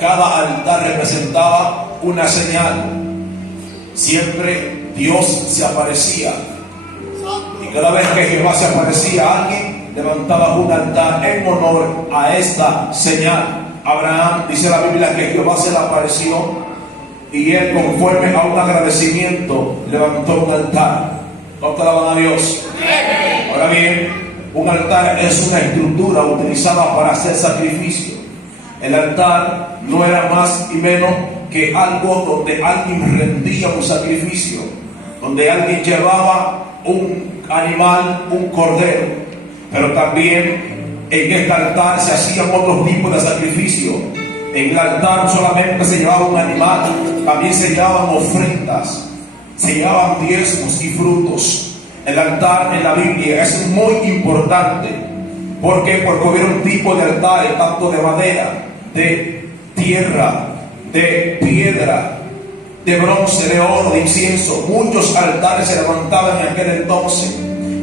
cada altar representaba una señal. Siempre Dios se aparecía. Y cada vez que Jehová se aparecía a alguien, levantaba un altar en honor a esta señal. Abraham, dice la Biblia, que Jehová se le apareció y él, conforme a un agradecimiento, levantó un altar. ¿Cuánto alaban a Dios? Ahora bien, un altar es una estructura utilizada para hacer sacrificio. El altar no era más y menos que algo donde alguien rendía un sacrificio, donde alguien llevaba un animal, un cordero. Pero también en este altar se hacían otros tipos de sacrificio. En el altar no solamente se llevaba un animal, también se llevaban ofrendas, se llevaban diezmos y frutos. El altar en la Biblia es muy importante. ¿Por qué? Porque hubo un tipo de altares, tanto de madera, de tierra, de piedra, de bronce, de oro, de incienso. Muchos altares se levantaban en aquel entonces.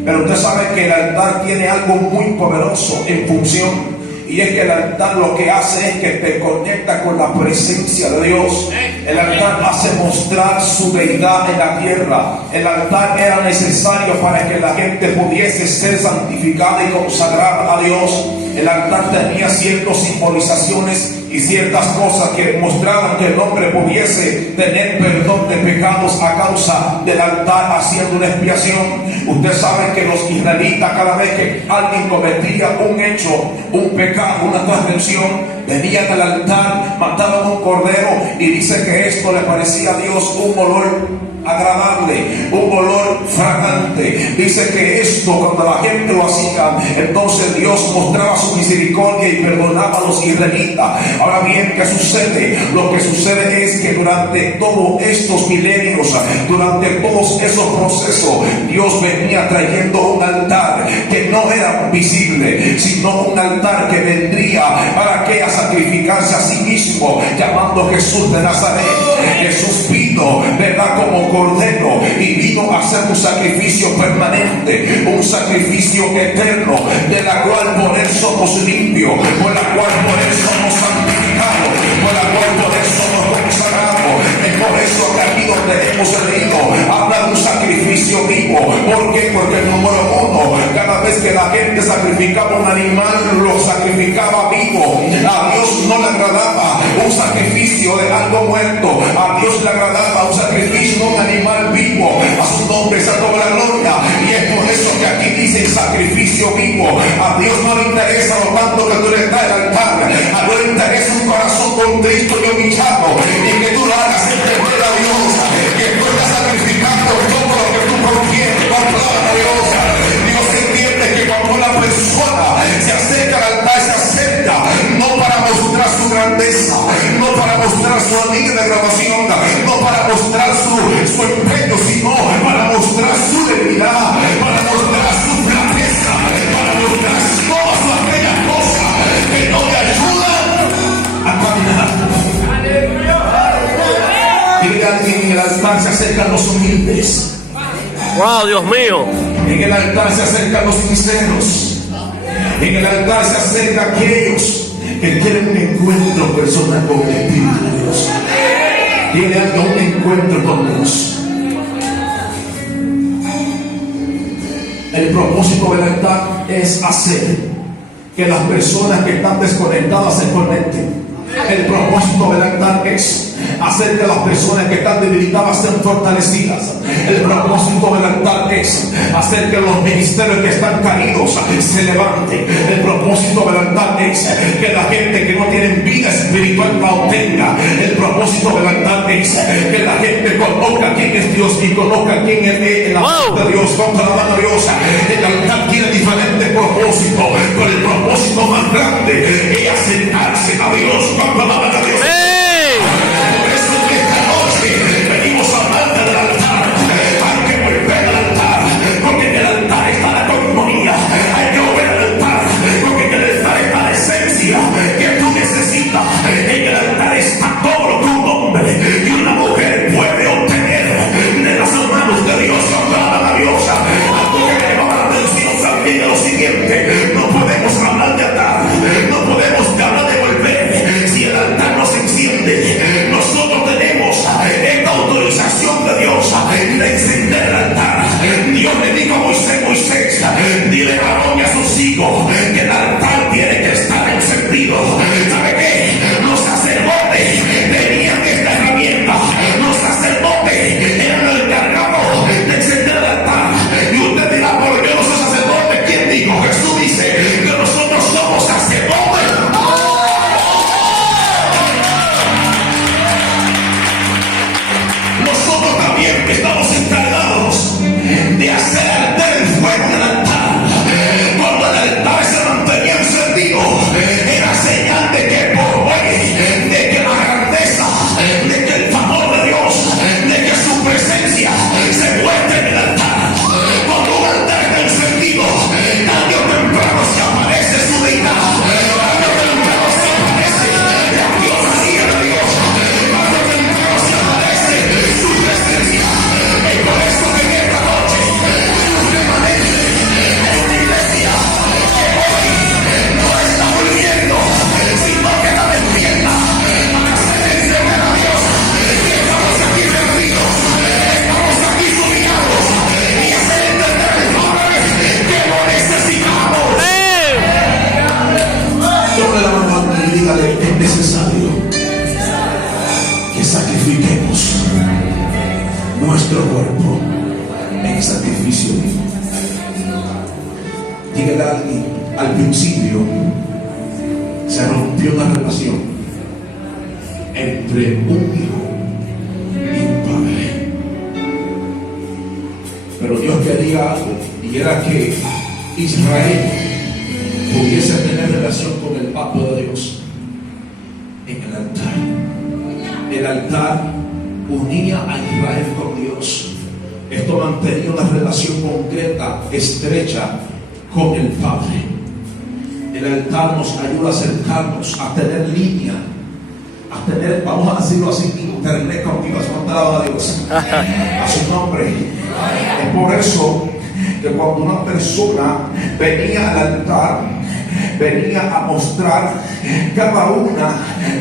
Pero usted sabe que el altar tiene algo muy poderoso en función. Y es que el altar lo que hace es que te conecta con la presencia de Dios. El altar hace mostrar su deidad en la tierra. El altar era necesario para que la gente pudiese ser santificada y consagrada a Dios. El altar tenía ciertas simbolizaciones y ciertas cosas que mostraban que el hombre pudiese tener perdón de pecados a causa del altar, haciendo una expiación. Usted sabe que los israelitas, cada vez que alguien cometía un hecho, un pecado, una transgresión, venían al altar, mataban un cordero, y dice que esto le parecía a Dios un olor agradable, un olor fragante. Dice que esto, cuando la gente lo hacía, entonces Dios mostraba su misericordia y perdonaba a los israelitas. Ahora bien, ¿qué sucede? Lo que sucede es que durante todos estos milenios, durante todos esos procesos, Dios venía trayendo un altar que no era visible, sino un altar que vendría para que a sacrificarse a sí mismo, llamando Jesús de Nazaret. Jesús vino, ¿verdad?, como cordero, y vino a hacer un sacrificio permanente, un sacrificio eterno, de la cual por él somos limpios, por la cual por él somos santificados, por la cual por él somos consagrados. Es por eso que aquí donde hemos leído habla de un sacrificio vivo. ¿Por qué? Porque el número uno, cada vez que la gente sacrificaba un animal, lo sacrificaba vivo. A Dios no le agradaba un sacrificio de algo muerto. A Dios le agradaba un sacrificio de un animal vivo. A su nombre sea toda la gloria. Y es por eso que aquí dice sacrificio vivo. A Dios no le interesa lo tanto que tú le traes al altar. A Dios le interesa un corazón contrito y humillado, y que tú lo hagas entender a Dios, que tú estás sacrificando todo lo que tú confieses. Palabra a Dios. Dios entiende que cuando una persona se acerca al altar, se acerca no para mostrar su grandeza, no para mostrar su anillo de grabación, no para mostrar su empeño, sino para mostrar su debilidad, para mostrar su flaqueza, para mostrar todas aquellas cosas que no te ayudan a caminar. Dile a alguien: en el altar se acercan los humildes. ¡Wow, Dios mío! En el altar se acercan los sinceros. En el altar se acercan aquellos que quieren un encuentro personal con el Espíritu de Dios. Dile a alguien: un encuentro con Dios. El propósito del altar es hacer que las personas que están desconectadas se conecten. El propósito del altar es hacer que las personas que están debilitadas sean fortalecidas. El propósito del altar es hacer que los ministerios que están caídos se levanten. El propósito del altar es que la gente que no tiene vida espiritual la obtenga. El propósito del altar es que la gente conozca quién es Dios y conozca quién es la voz de Dios. Contra la mano de Dios. El altar tiene diferentes propósitos, pero el propósito más grande es acercarse a Dios. Contra la mano de Dios. Que tú necesitas. En el altar está todo lo que un hombre y una mujer puede obtener de las manos de Dios. Alabada Dios. Algo que me llama la atención también es lo siguiente: no podemos hablar de atar, no podemos hablar de volver, necesario que sacrifiquemos nuestro cuerpo en sacrificio vivo. Dígale a alguien, al principio se rompió una relación entre un hijo y un padre, pero Dios quería algo, y era que Israel pudiese tener relación con el pacto de Dios en el altar. El altar unía a Israel con Dios. Esto mantenía una relación concreta, estrecha con el Padre. El altar nos ayuda a acercarnos, a tener línea, a tener, vamos a decirlo así, internet contigo. A Dios, a su nombre. Es por eso que cuando una persona venía al altar, venía a mostrar cada una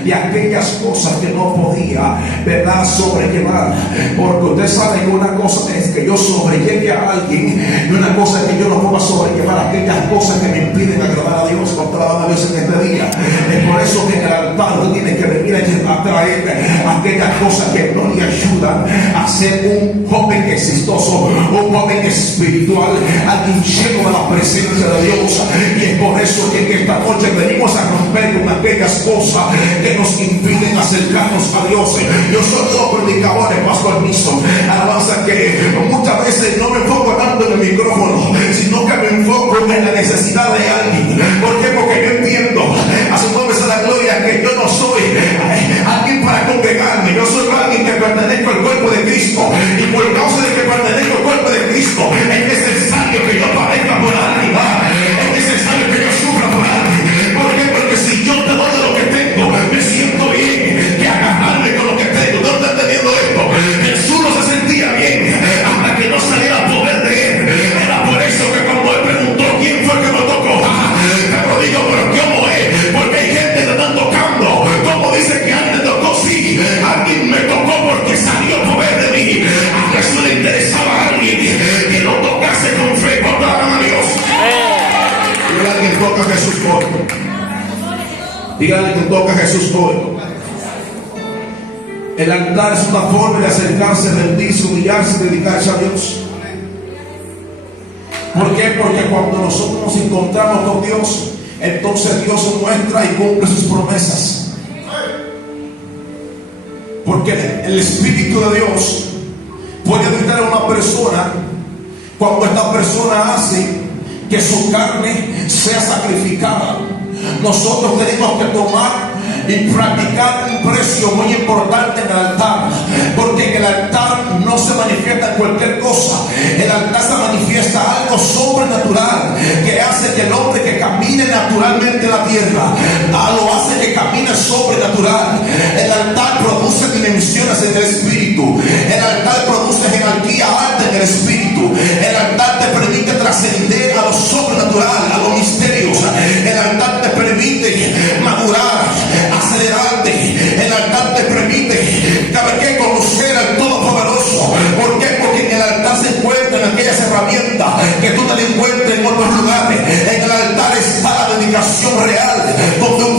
de aquellas cosas que no podía, ¿verdad?, sobrellevar. Porque usted sabe que una cosa es que yo sobrelleve a alguien, y una cosa es que yo no pueda sobrellevar aquellas cosas que me impiden agradar a Dios, contra a Dios en este día. Es por eso que en el altar usted tiene que venir a traer aquellas cosas que no le ayudan a ser un joven exitoso, un joven espiritual, alguien lleno de la presencia de Dios. Y es por eso que en esta noche venimos a romper con aquellas cosas que nos impiden acercarnos a Dios. Yo soy dos predicadores, Pastor Nixon, alabanza, que muchas veces no me enfoco tanto en el micrófono, sino que me enfoco en la necesidad de alguien. ¿Por qué? Porque yo entiendo, a su nombre sea la gloria, que yo no soy alguien para congregarme, yo soy alguien que pertenezco al cuerpo de Cristo, y por causa de que pertenezco al cuerpo de Cristo es necesario que yo padezca por alguien, es necesario que yo sufra por alguien. ¿Por qué? Porque si yo te doy de lo que tengo, me siento bien que agarrarme con lo que tengo. ¿No está entendiendo esto? Jesús no se sentía bien hasta que no saliera poder de él. Era por eso que cuando él preguntó quién fue que me tocó, pero digo, pero ¿cómo es? Porque hay gente que te están tocando, como dice que alguien te tocó. Sí, alguien me tocó porque salió poder de mí. A Jesús le interesaba a alguien que lo tocase con fe. ¿Cuánto aman a Dios? Dígale a alguien, toca a Jesús hoy. Dígale que toca a Jesús hoy. El altar es una forma de acercarse, rendirse, humillarse y dedicarse a Dios. ¿Por qué? Porque cuando nosotros nos encontramos con Dios, entonces Dios se muestra y cumple sus promesas. Porque el Espíritu de Dios puede habitar a una persona cuando esta persona hace que su carne sea sacrificada. Nosotros tenemos que tomar y practicar un precio muy importante en el altar, porque en el altar no se manifiesta cualquier cosa. El altar se manifiesta algo sobrenatural que hace que el hombre que camine naturalmente en la tierra lo hace que camine sobrenatural. El altar produce dimensiones en el espíritu. El altar produce jerarquía alta en el espíritu. El altar te permite trascender a lo sobrenatural, a los misterios. El altar te permite madurar, acelerarte. El altar te permite, ¿sabe qué?, conocer al Todopoderoso. ¿Por qué? Porque en el altar se encuentran aquellas herramientas que tú te encuentras en otros lugares. En el altar está la dedicación real, donde un